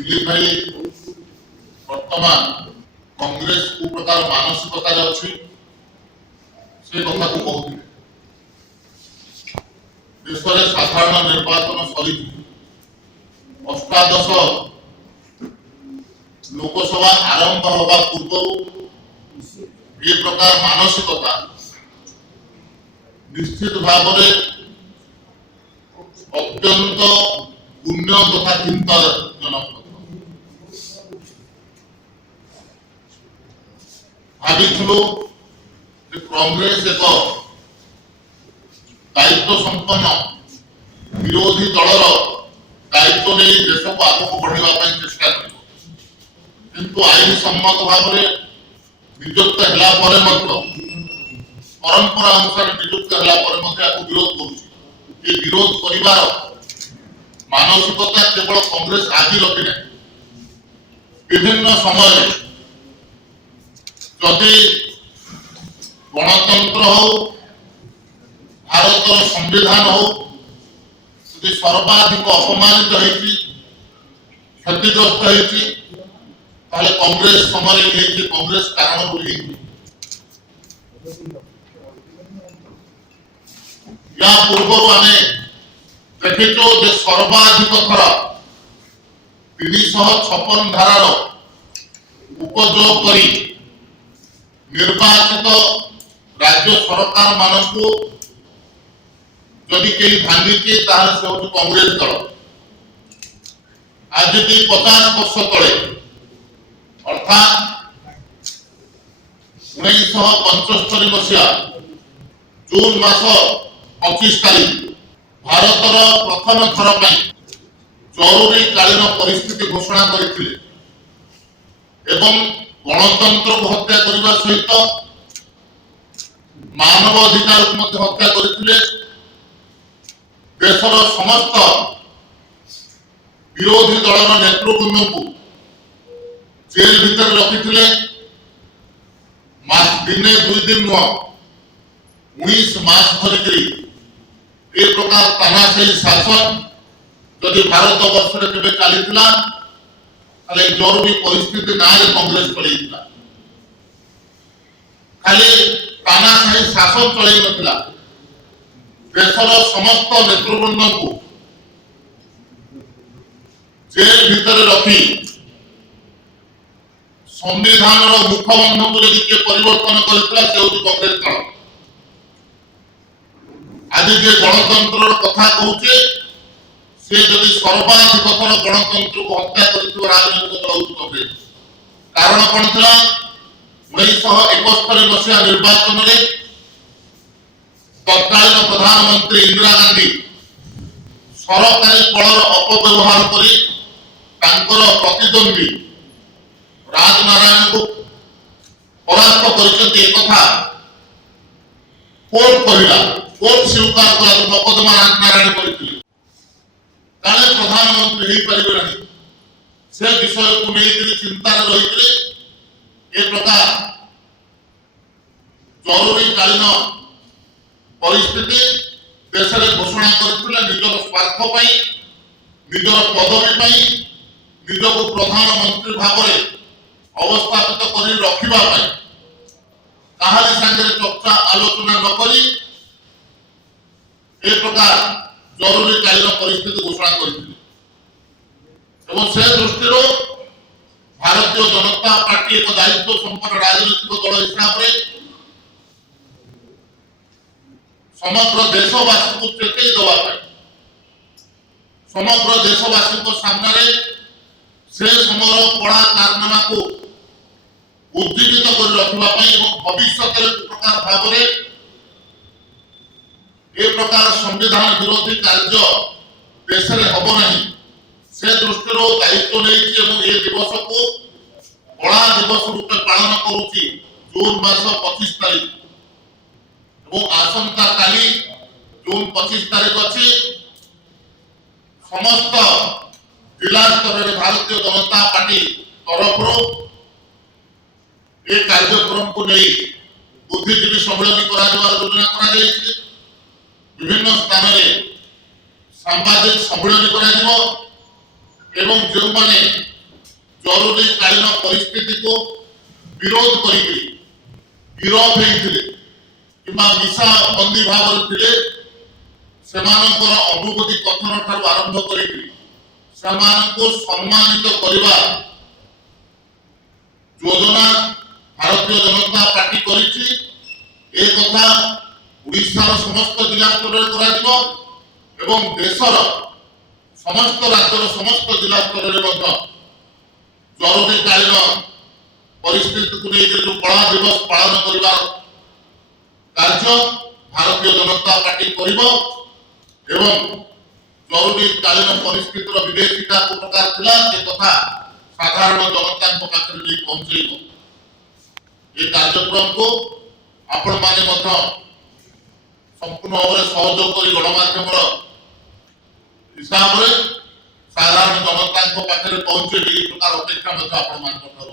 दिलीप भाई वर्तमान कांग्रेस को प्रकार मानसिकता अच्छी से कथा को कहते देश में साधारण निर्वाचन सरी अष्टादश लोकसभा आरंभ हवा पूर्व ये प्रकार मानसिकता निश्चित भाव में अत्यंत पुण्य तथा चिंताजनक भाविलु कांग्रेस एक दायित्व संपन्न विरोधी दलर दायित्व नहीं देश को आगे बढ़ाई चेष्टा किंतु आईन सम्मत भाव में नियुक्त है परंपरा अनुसार नियुक्त है विरोध कर विरोध कर मानसिकता केवल कांग्रेस आज रखी ना विभिन्न समय जदि गणतंत्र हो भारत संविधान हो सर्वाधिक अपमानित क्षतिग्रस्त होती कांग्रेस समय कांग्रेस कारण बोली या पूर्व आम देखीचु सर्वाधिक थर 356 धारार उपयोग करी निर्वाचित राज्य सरकार मानकु जदि कहीं भांगी कांग्रेस दल आज 50 वर्ष तले अर्थात 1975 मसीहा जून मास 25 तारीख भारतर प्रथम थर पर जरूरी कालीन परिस्थिति घोषणा करते गणतंत्र को हत्या करने सहित मानवाधिकार को हत्या करते देशर समस्त विरोधी दलर नेतृवृंद को जेल भीतर रखी दिने 2 दिन नुह 19 मास धरिक ए प्रकार तानाशाही शासन जदि भारत वर्ष में चली जरूरी परिस्थिति ना कांग्रेस चल खाली तानाशाही शासन चल ना देशर समस्त नेतृवृंद को जेल भीतर रखी संविधान मुखबंध को यदि परिवर्तन करता कांग्रेस दल आज जे गणतंत्र कथा कहूचे से जदि सर्वाधिक थर गणतंत्र को हत्या कर राजनीतिक दल कांग्रेस कारण कौन था 1971 मसीहा निर्वाचन में तत्कालीन प्रधानमंत्री इंदिरा गांधी सरकारी बलर अपव्यवहार कर प्रतिद्वंदी राजनारायण को परास्त कर कोर्ट कहला कोर्ट स्वीकार कला मकदमा राजनारायण करते काले प्रधानमंत्री हो पारे ना से विषय को नहीं चिंतार रही ए प्रकार जरूरी कालीन परिस्थिति देश में घोषणा करते निजर स्वार्थ निजर पदवी निज को प्रधानमंत्री भाव में अवस्थापित कर रखा कहानी सागर चर्चा आलोचना नक प्रकार जरूरी कालीन परिस्थिति घोषणा करते दृष्टि भारतीय जनता पार्टी एक दायित्व संपन्न राजनीतिक दल हिसाब से समग्र देशवासी को चेतई देवाई समग्र देशवासी सामने से समय कड़ा कारनामा को उद्दीपित कर रखापी भविष्य प्रकार भाव ए प्रकार संविधान विरोधी कार्य देश में हम ना से दृष्टि दायित्व नहीं दिवस को कला दिवस रूपे पालन करुच्ची जून मास 25 तारीख आसंता काली जून 25 तारीख अच्छी समस्त जिला स्तर में भारतीय जनता पार्टी तरफ ए कार्यक्रम को नहीं बुद्धिजीवी सम्मेलन योजना कर विभिन्न स्थान में सांबादिक सम्मेलन कर जो मैंने ଜରୁରୀକାଳୀନ ପରିସ୍ଥିତିକୁ ବିରୋଧ କରିକି ଗିରଫ ହେଇଥିଲେ କିମ୍ବା ନିଶା ବନ୍ଦୀ ଭାବରେ ଥିଲେ ସେମାନଙ୍କର ଅନୁଭୂତି କଥନ ଠାରୁ ଆରମ୍ଭ କରିକି ସେମାନଙ୍କୁ ସମ୍ମାନିତ କରିବା ଯୋଜନା ଭାରତୀୟ ଜନତା ପାର୍ଟି କରିଛି। ଏ କଥା ଓଡ଼ିଶାର ସମସ୍ତ ଜିଲ୍ଲା ସ୍ତରରେ କରାଯିବ ଏବଂ ଦେଶର ସମସ୍ତ ରାଜ୍ୟର ସମସ୍ତ ଜିଲ୍ଲା ସ୍ତରରେ ମଧ୍ୟ ଜରୁରୀକାଳୀନ ପରିସ୍ଥିତିକୁ ନେଇକି ଯେଉଁ କଳା ଦିବସ ପାଳନ କରିବା କାର୍ଯ୍ୟ ଭାରତୀୟ ଜନତା ପାର୍ଟି କରିବ ଏବଂ ଜରୁରୀକାଳୀନ ପରିସ୍ଥିତିର ବିଭୀଷିକା କୋଉ ପ୍ରକାର ଥିଲା ସେ କଥା ସାଧାରଣ ଜନତାଙ୍କ ପାଖରେ ନେଇ ପହଞ୍ଚେଇବ। ଏ କାର୍ଯ୍ୟକ୍ରମକୁ ଆପଣମାନେ ମଧ୍ୟ ସମ୍ପୂର୍ଣ୍ଣ ଭାବରେ ସହଯୋଗ କରି ଗଣମାଧ୍ୟମର ହିସାବରେ ସାଧାରଣ ଜନତାଙ୍କ ପାଖରେ ପହଞ୍ଚେଇବେ ଏ ପ୍ରକାର ଅପେକ୍ଷା ମଧ୍ୟ ଆପଣମାନଙ୍କ ଠାରୁ